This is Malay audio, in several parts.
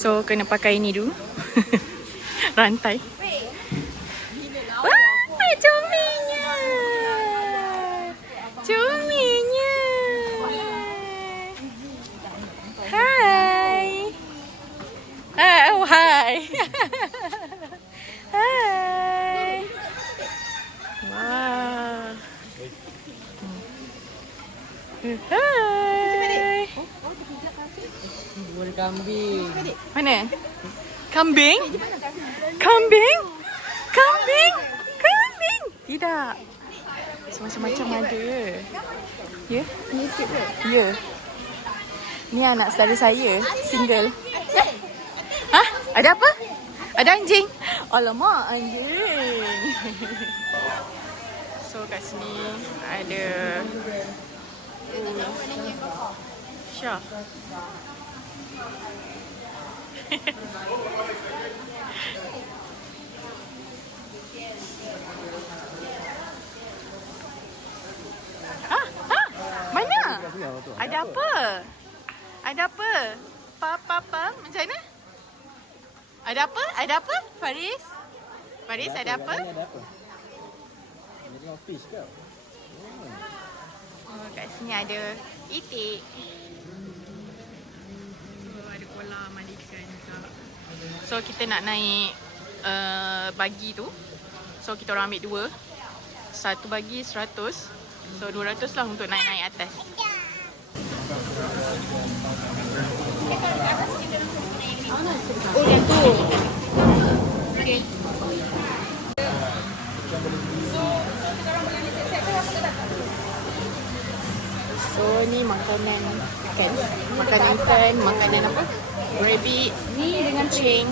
So kena pakai ni dulu. Rantai. Wah, comelnya. Comelnya. Hai. Oh, hai. Hai. Wah. Hai. Bulu kambing. Mana? Kambing? Kambing? Kambing? Kambing? Tidak. Macam-macam ada. Ya? Ni sikit ke? Ya. Ni anak saudara saya. Single. Hah? Ada apa? Ada anjing? Alamak, anjing. So kat sini ada Syah. Mana? Ada apa? Ada apa? Apa? Macam mana? Ada apa? Ada apa? Faris? Faris ada apa? Ada apa? Ini fish ke? Oh, kat sini ada itik. So, ada kolam, ada ikan juga. So, kita nak naik bagi tu. So, kita orang ambil dua. Satu bagi 100. So, 200 lah untuk naik-naik atas. Oh, yang tu. Okay. So ni makanan ikan. Makanan ikan, makanan apa? Rabbit ni dengan kucing.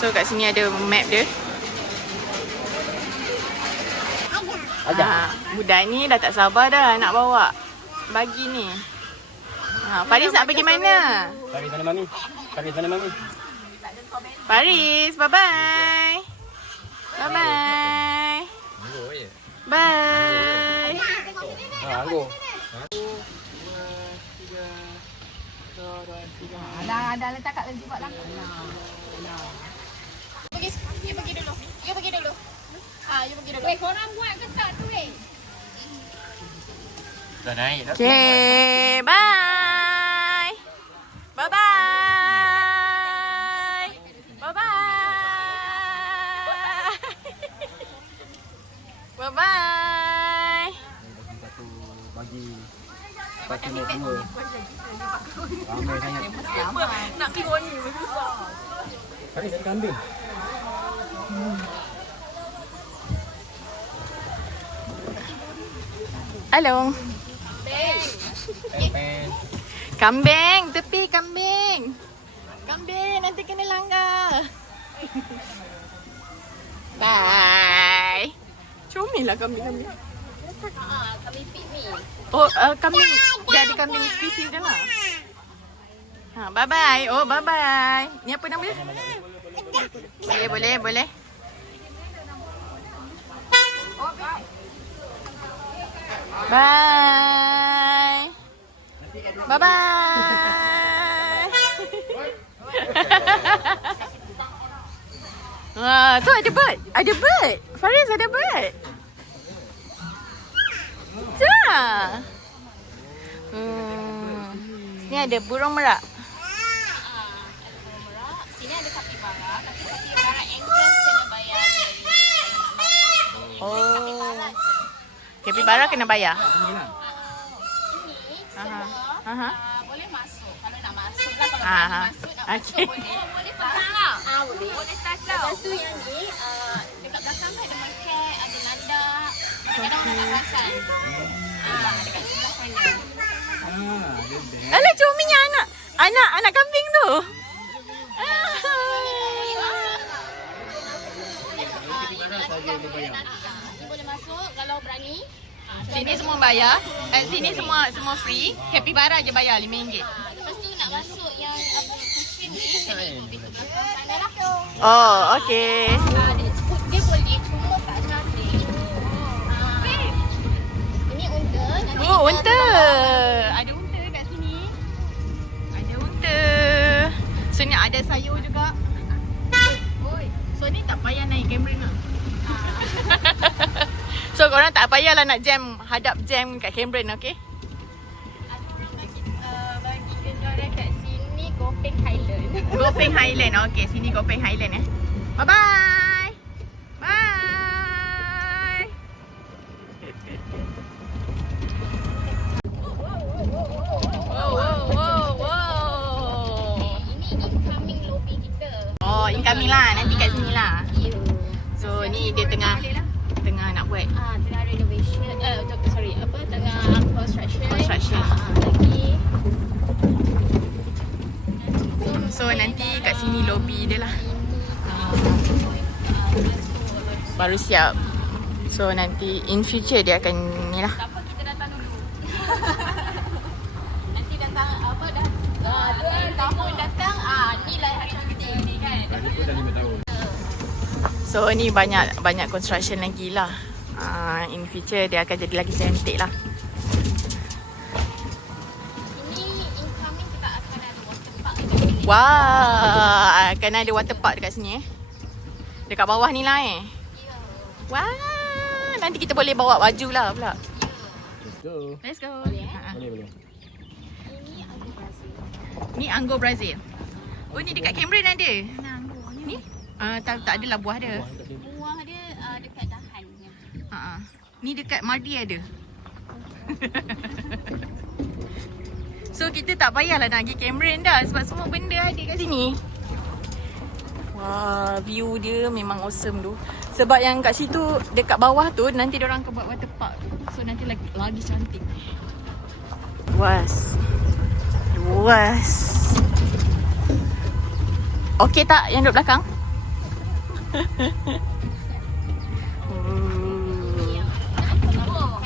So kat sini ada map dia. Budak ni dah tak sabar dah nak bawa bagi ni. Faris nak pergi mana? Faris mana mami? Faris mana mami? Faris, bye-bye. Bye-bye. Bye. Anggur. Dah letak kat dalam jubak lah. You pergi dulu. You pergi dulu. You pergi dulu. Weh, korang buat ke tak tu weh? Dah naik dah. Okay, bye. Bye-bye. Bye-bye. Bye-bye. Bagi satu naik dua. Ramai sangat. Nak keluar ni susah. Faris ada kambing. Halo. Pen. Kambing, tepi kambing. Kambing, nanti kena langgar. Bye. Comel lah kambing-kambing. Kami piknik. Oh, kambing. Jadi kambing spesies je lah. Bye-bye. Oh, bye-bye. Ni apa nama dia? Boleh. Bye. Bye-bye. Wah, tu ada bird. Ada bird. Faris ada bird. Tu lah. Ni ada burung merak. Sini ada kapibara. Tapi kapibara entrance kena bayar. Oh. Kapibara kena bayar. Ini semua boleh masuk. Kalau nak masuk lah. Kalau nak masuk, nak masuk boleh. Boleh touch lah. Boleh touch lah. Lepas tu yang ni, dekat belakang ada market, ada landak. Kadang orang nak perasan. Dekat sebelah sana. Alah, comelnya anak kambing tu. Ni boleh masuk kalau berani. Sini semua bayar. Sini semua free. Kapibara je bayar RM5. Lepas tu nak masuk yang kucing ni, lebih ke belakang sana lah. Oh, okey. Dia boleh cuma tak cantik. Ini unta. Nanti Oh, unta. Ada unta kat sini. Ada So korang tak payahlah nak jam, hadap jam kat Cameron, okay? Ada orang bagi kendaraan kat sini Gopeng Highland. Gopeng Highland. Okay, sini Gopeng Highland Bye-bye. Bye. Wow. Ini incoming lobby kita. Oh, incoming lah. Nanti kat sini lah. Ya. So, ni dia tengah nak buat. Tengah renovation. Tengah construction. Construction. Lagi. So, nanti kat sini lobby dia lah. Baru siap. So, nanti in future dia akan ni lah. Tak apa, kita datang dulu. Nanti datang tahun datang ni lah hari cuti ni kan. Tadi pun dah 5 tahun. So, ni banyak construction lagi lah. In future dia akan jadi lagi cantik lah. Ini incoming kita akan ada water park dekat sini. Wah, akan ada water park dekat sini Dekat bawah ni lah Ya. Wah, nanti kita boleh bawa baju lah pula. Let's go. Let's go. Boleh. Ini anggur Brazil. Ni anggur Brazil. Oh, ni dekat Cameron ada. Mana anggurnya? Ni? Tak adalah buah dia. Buah dia dekat dahannya. Ni dekat Mardi ada. So kita tak payahlah nak pergi Cameron dah sebab semua benda ada kat sini. Wah, view dia memang awesome tu. Sebab yang kat situ dekat bawah tu nanti diorang akan buat water park. So nanti lagi cantik. Luas. Okey tak yang duduk belakang?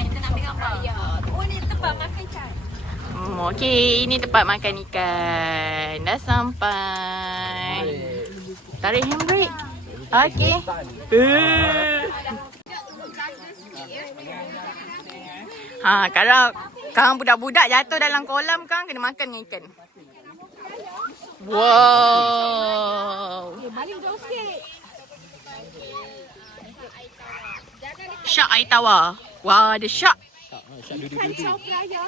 Kita nak ambil gambar. Oh, ni tempat makan ikan. Okey, ini tempat makan ikan. Dah sampai. Tarik handbrake. Okey. Kalau kang budak-budak jatuh dalam kolam kang kena makan dengan ikan. Wow. Balik jauh sikit. Shark air tawar. Wah, ada shark. Ikan Chow Phraya.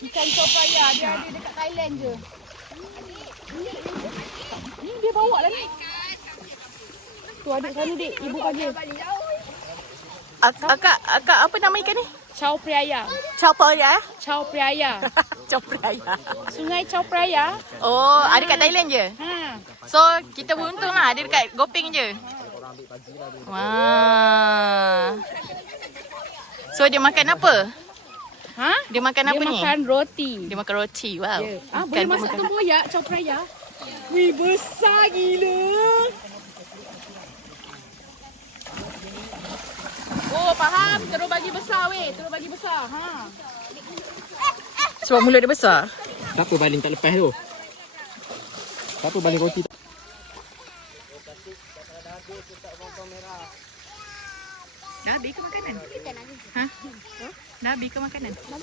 Ikan Chow Phraya dia ada dekat Thailand je. Ni dia bawa lah ni. Tu adik sana dik, ibu panggil. Akak apa nama ikan ni? Chow Phraya. Chow Phraya. Chow Phraya. Chow Phraya. Sungai Chow Phraya. Oh, ada kat Thailand je. Ha. So, kita beruntung lah ada dekat Gopeng je. Wah. So, dia makan apa? Ha? Dia makan apa Dia ni? makan roti. Dia makan roti. Wow. Boleh masak tempoyak Chow Phraya. Wih, besar gila. Oh, faham. Terus bagi besar weh. Terus bagi besar. Ha. Sebab mulut dia besar. Siapa baling tak lepas tu? Siapa baling roti tak? Dah habis ke makanan? Ha? Dah habis ke makanan? Dah.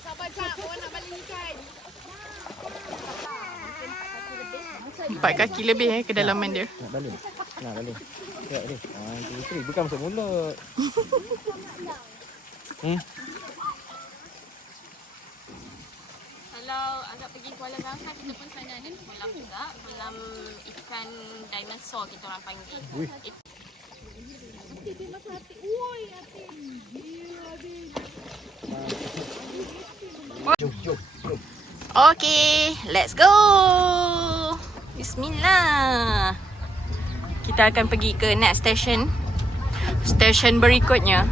Sabar jap. Orang nak balik ikan. 4 kaki lebih kedalaman dia. Nak baling? Nak baling. Tengok ni. Bukan masuk mulut. Kalau agak pergi Kuala Kangsar, kita pun sana ni kolam juga. Kolam ikan dinosaur kita orang panggil. Jom. Okay, let's go. Bismillah. Kita akan pergi ke next station. Station berikutnya.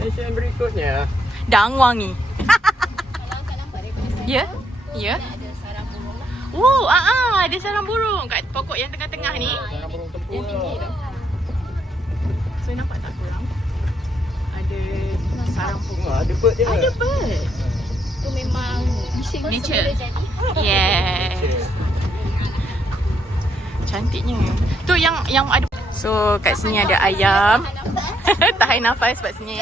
Stesen berikutnya. Dangwangi. Kalau tak nampak dekat sana, Ya? Ya? ada sarang burung lah. Oh, ada sarang burung kat pokok yang tengah-tengah ni. Sarang burung tempur. So nampak tak korang? Ada sarang burung. Ada bird dia. Ada bird. Itu memang bising Nature. boleh jadi. Yes. Cantiknya. Tu yang ada. So kat sini ada ayam. Tahan nafas sebab sini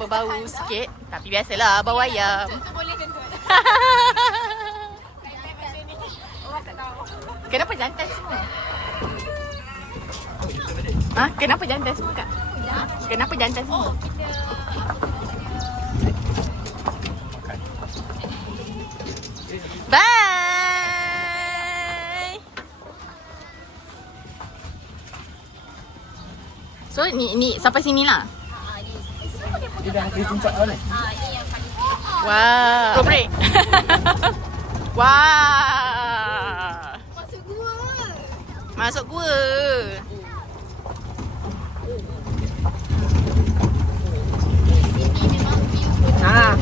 berbau sikit. Tapi biasalah bau ayam. Boleh kentut. Kenapa jantan semua? Kenapa jantan semua kak? Kenapa jantan semua? Bye. So ni sampai sini lah. Dia dah pergi puncak dah ni. Ini yang paling Wow. Go break. Wow. masuk gua. Masuk gua. Sini memang view betul. Ah.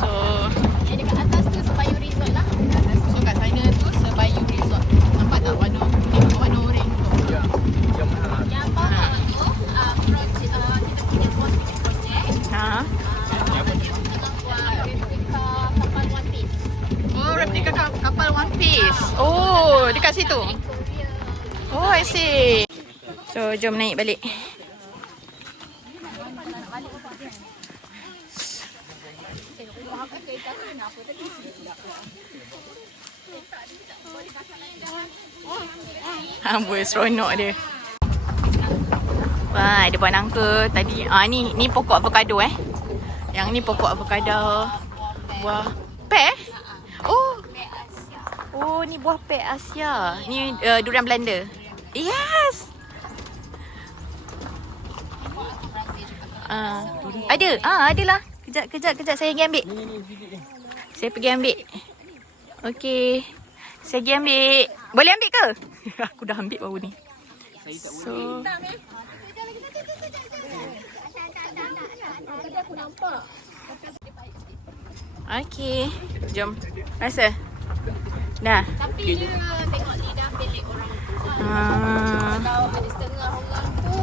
So Dekat atas tu Sebayu Resort lah. so kat sana tu Sebayu Resort. Nampak tak warna kuning, warna oren tu? Ya. Jom lah. Yang bawah tu projek kita punya bos punya projek. Ha. Dia tengah buat replika kapal One Piece. Oh, replika kapal One Piece. Oh, dekat situ. Korea. Oh, I see. So, jom naik balik. Amboi, seronok dia. Wah, ada puan uncle tadi. Ni pokok avocado Yang ni pokok avocado. Buah pear? Oh. Oh, ni buah pear Asia. Ni durian Belanda. Yes. Ada. Adalah. Kejap saya pergi ambil. Saya pergi ambil. Okey. Saya pergi ambil. Boleh ambil ke? Aku dah ambil baru ni. So, okey. Jom. Rasa. Dah. Tapi dia tengok lidah pelik orang tu. Ah, Kalau ada setengah orang tu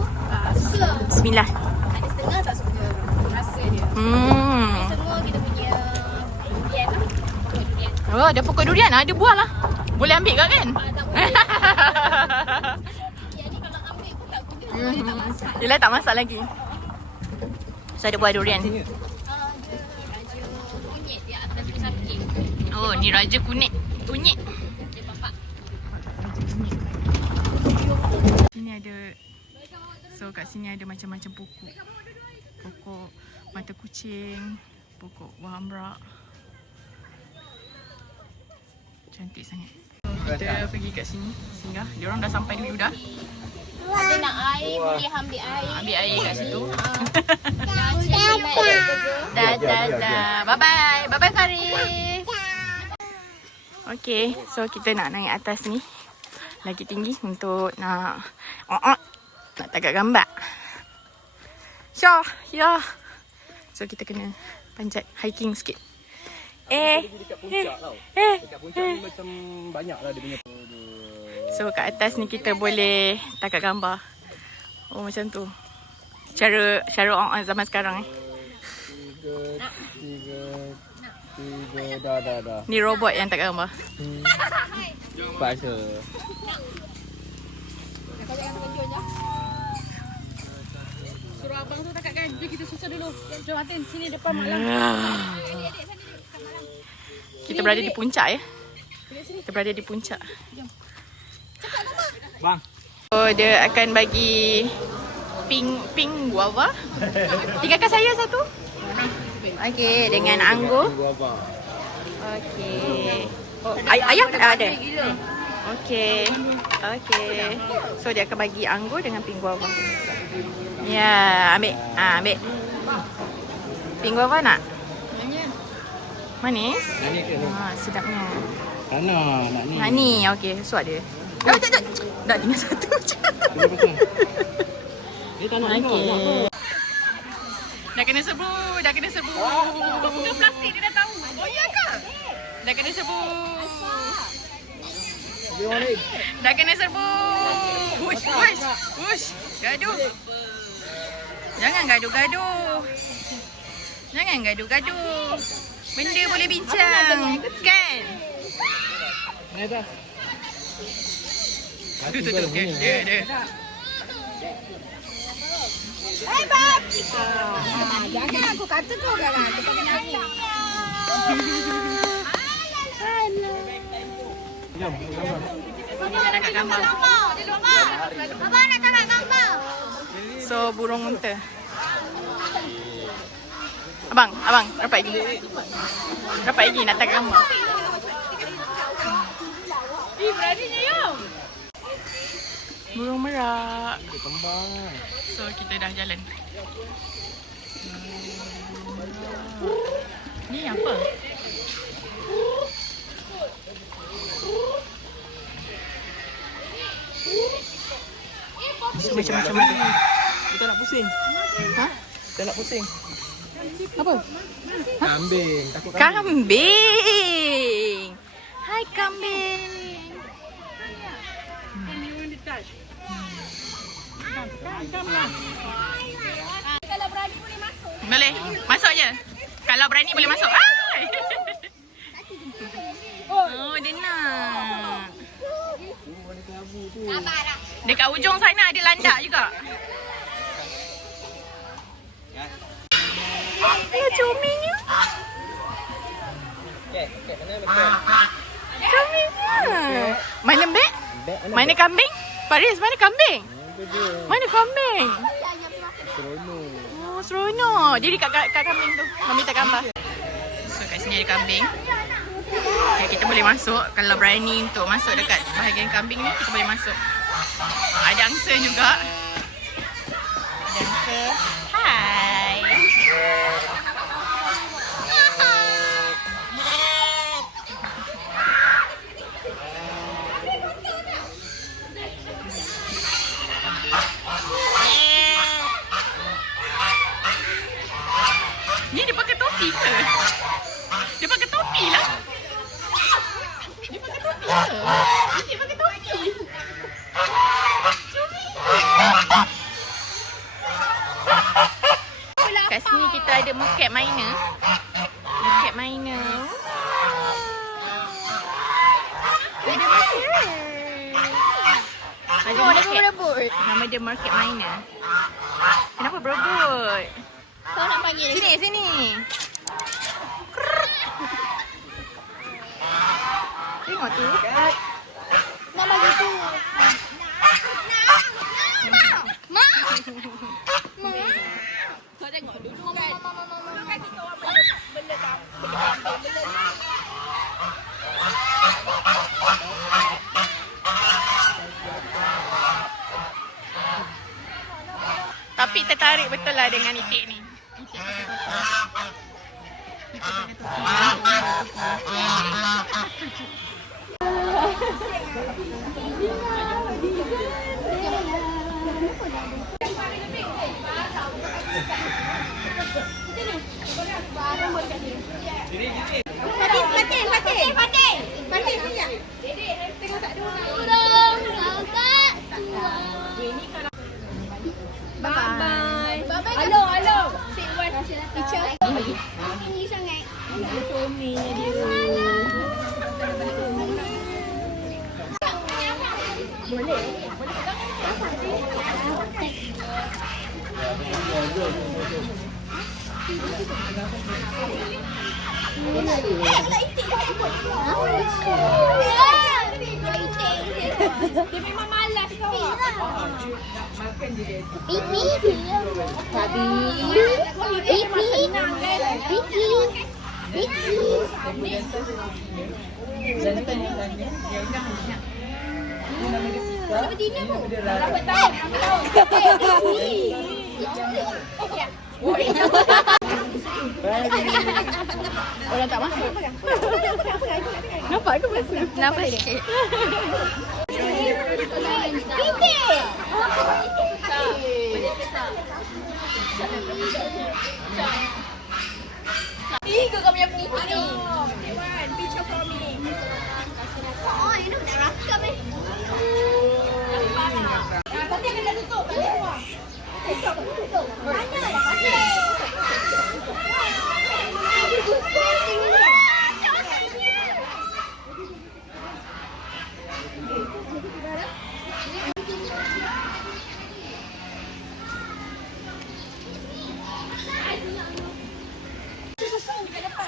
suka. Bismillah. Ada setengah tak suka rasa dia. Semua kita punya durian lah. Pokok durian. Oh, ada pokok durian. Ada buah lah. Boleh ambil ke kan? Tak boleh. Yang ni kalau ambil pun tak guna. Sebab dia tak masak. Yelah, tak masak lagi. So, ada buah durian. Dia raja kunyit dia atas tu saking. Oh, ni raja kunyit. Kunyit. Dia bapak. Sini ada. So, kat sini ada macam-macam pokok. Pokok mata kucing. Pokok buah ambrak. Cantik sangat. Kita pergi kat sini. Singgah. Diorang dah sampai dulu dah. Ada nak air, boleh ambil air. Ambil air kat situ. Dah. Bye-bye. Bye-bye, Faris. Okay, so kita nak naik atas ni. Lagi tinggi untuk nak tagak gambar. Syah, ya. So kita kena panjat hiking sikit. Dekat puncak tau. Dekat puncak ni macam banyak lah dia punya. So kat atas ni kita boleh tagak gambar. Oh, macam tu. Cara zaman sekarang Tiga, dah. Ni robot yang tagak gambar. Paksa. Suruh abang tu takkan kan. Kita susah dulu. Jom Atin, sini depan malam. Kita berada di puncak ya. Kita berada di puncak. Bang. So dia akan bagi pink guava. Tinggalkan saya satu. Okey, dengan anggur. Guava. Okey. Oh, ayah ada. Okey. So dia akan bagi anggur dengan pink guava. Ya, ambil. Ambil. Pink guava nak? Manis? Manis ke ni? Sedapnya. Nak ni. Nak ni. Okey, suap dia. Tak. Dah tinggal satu je. Dia tak nak Okey. nak apa. Dah kena serbu. Bukan plastik, dia dah tahu. Oh, iya ke? Dah kena serbu. Dah kena serbu. Ush. Gaduh. Jangan gaduh-gaduh. Benda boleh bincang. Kan? Dah. Tu. Dia. Hai, Bab. Jangan aku kata tu kan. Aku pakai nangis. Jom. Ini dia nak kat gambar. Abang nak tengok gambar. So burung unta. Abang, rapat lagi. Rapat lagi nak tengok gambar. Beraninya yo. Burung merak. Dia kembang. So kita dah jalan. Ni apa? Macam-macam ada. Kita nak pusing. Ha? Kita nak pusing. Apa? Kambing. Takut kambing. Kambing. Hai kambing. Kalau berani boleh masuk. Boleh. Masuk je. Kalau berani boleh masuk. Hai. Oh, dia nak. Sabar dah. Dekat ujung sana ada landak juga. Comelnya. Okey, mana lepas? Comelnya. Mana beg? Beg Mana kambing? Paris, mana kambing? Mana kambing? Seronok. Oh, seronok. Dia dekat kat kambing tu. Mami tak gambar. So, kat sini ada kambing. Okay, kita boleh masuk. Kalau berani untuk masuk dekat bahagian kambing ni, kita boleh masuk. Ada angsa juga. Ada angsa. Hai. Ni dia pakai topi ke? Dia pakai topi lah. Dia pakai topi ke? Dia pakai topi. Kat sini kita ada meerkat miner. Meerkat miner. Ada meerkat. Ada meerkat. Nama dia meerkat miner. Kenapa berebut? Kau nak panggil? Sini. Tengok tu. Nak bagi tu. Kau tengok dulu kan. Dulu kan kita orang benda tak. Tapi tertarik betul lah dengan itik ni. Fatih sekejap. Tengok tak ada orang. Bye. Hello. Say what? Teacher. Ini sangat. Comelnya dia. Dia memang malas kau. Pipi dia. Babi. Pipi. Berapa tahun? Orang tak masuk. Nampak ke masuk? Nampak sikit. Ini ke kau punya pipi ni? Picture for me. Oh, ini dah rakam ni. Fatih kena tutup. Tutup. Mana dah Fatih?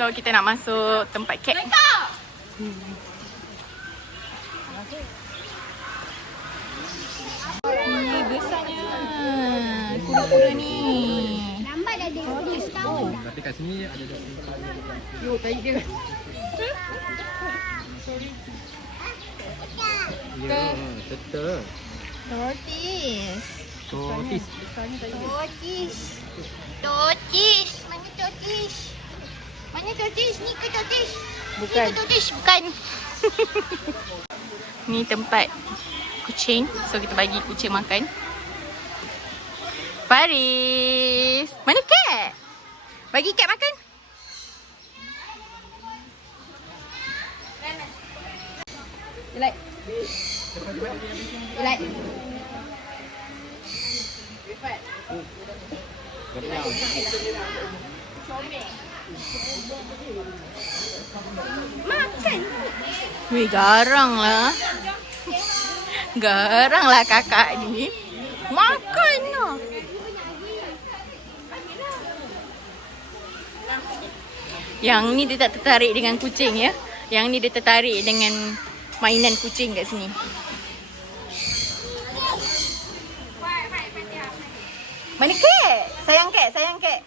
So kita nak masuk tempat kek. Besarnya. Kura-kura ni. Lambat dah dia. Oh. Tapi kat sini ada Yo, tahi dia. Ya, betul. Tortoise. Tortoise. Tortoise. Mana tortoise? Mana tortoise? Ni ke tortoise? Bukan. Ni ke tortoise? Bukan. Ni tempat kucing. So kita bagi kucing makan. Faris. Mana cat? Bagi cat makan. Like. Like. Makan. Weh, garang lah. Garang lah kakak ni. Makan lah. Yang ni dia tak tertarik dengan kucing ya. Yang ni dia tertarik dengan mainan kucing kat sini. Mana cat? Sayang cat, sayang cat.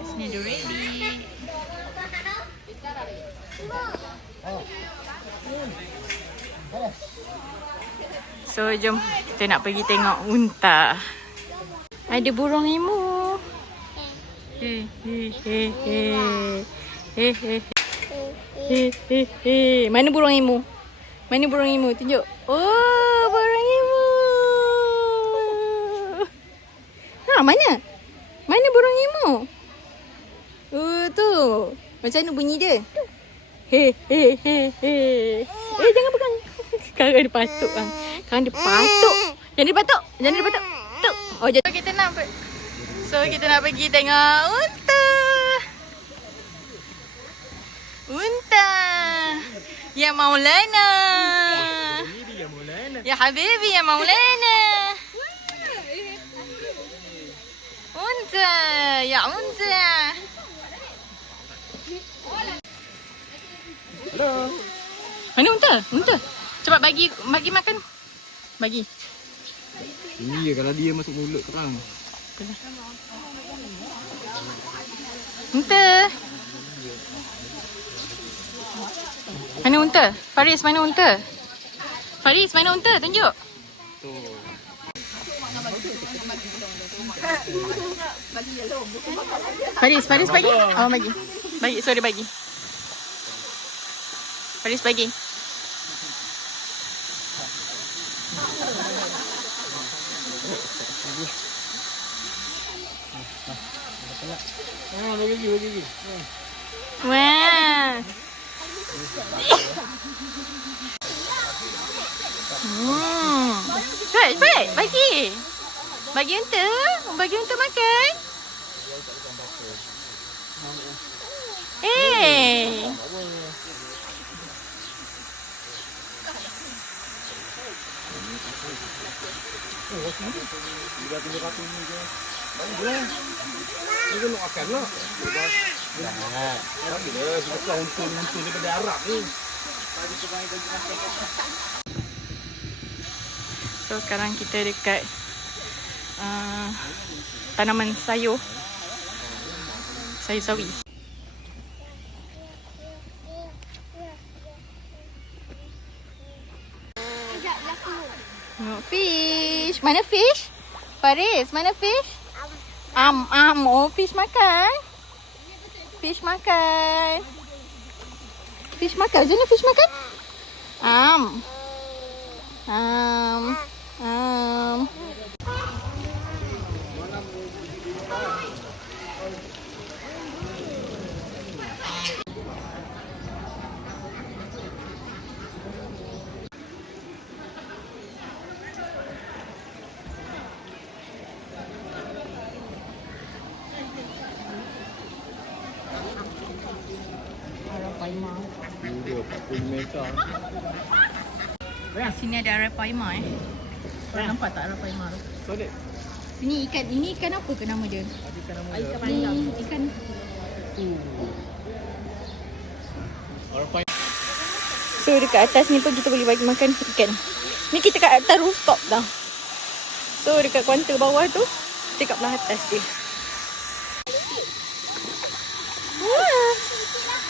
Sini dia ready. So jom kita nak pergi tengok unta. Ada burung emu. Mana burung emu? Mana burung emu? Tunjuk. Oh, burung emu. Ha, mana? Mana burung emu? Tu. Macam mana bunyi dia? Jangan pegang. Sekarang dia patuk kan. Sekarang dia patuk. Jangan dia patuk. Jangan dia patuk. Tuk. Oh, jadi kita nak pergi tengok unta. Unta. Ya Maulana. Ya Habibi ya Maulana. Unta. Ya unta. Hello. Mana unta? Unta. Cepat bagi makan. Bagi. Ini kalau dia masuk mulut terang. Unta. Mana unta? Faris, mana unta? Faris, mana unta? Tunjuk. Faris bagi. Oh, bagi. Bagi, sorry bagi. Faris bagi. Bagi. Wah. Cepat, bagi. Bagi unta makan. Dia tunjuk aku ni je. Ni kena makan lah. Jangan. Tapi dia suka untung daripada Arab ni. So sekarang kita dekat tanaman sayur. Sayur sawi. Fish. Mana fish? Faris, mana fish? Oh, fish makan. Fish makan. Fish makan. Macam mana fish makan? Sini ada arapaima Kau nampak tak arapaima tu? Solid. Sini ikan, ini ikan apa ke nama dia? Ikan Ni ikan So dekat atas ni pun kita boleh bagi makan ikan. Ni kita kat atas rooftop dah. So dekat kaunter bawah tu, kita kat belah atas dia.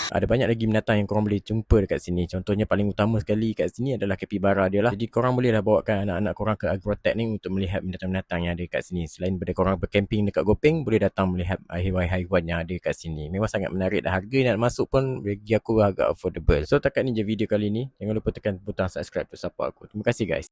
Ada banyak lagi binatang yang korang boleh jumpa dekat sini. Contohnya paling utama sekali kat sini adalah capybara dia lah. Jadi korang bolehlah bawakan anak-anak korang ke agrotech ni untuk melihat binatang-binatang yang ada kat sini. Selain daripada korang bercamping dekat Gopeng, boleh datang melihat haiwan-haiwan yang ada kat sini. Memang sangat menarik dan harga nak masuk pun bagi aku agak affordable. So takat ni je video kali ni. Jangan lupa tekan butang subscribe untuk support aku. Terima kasih guys.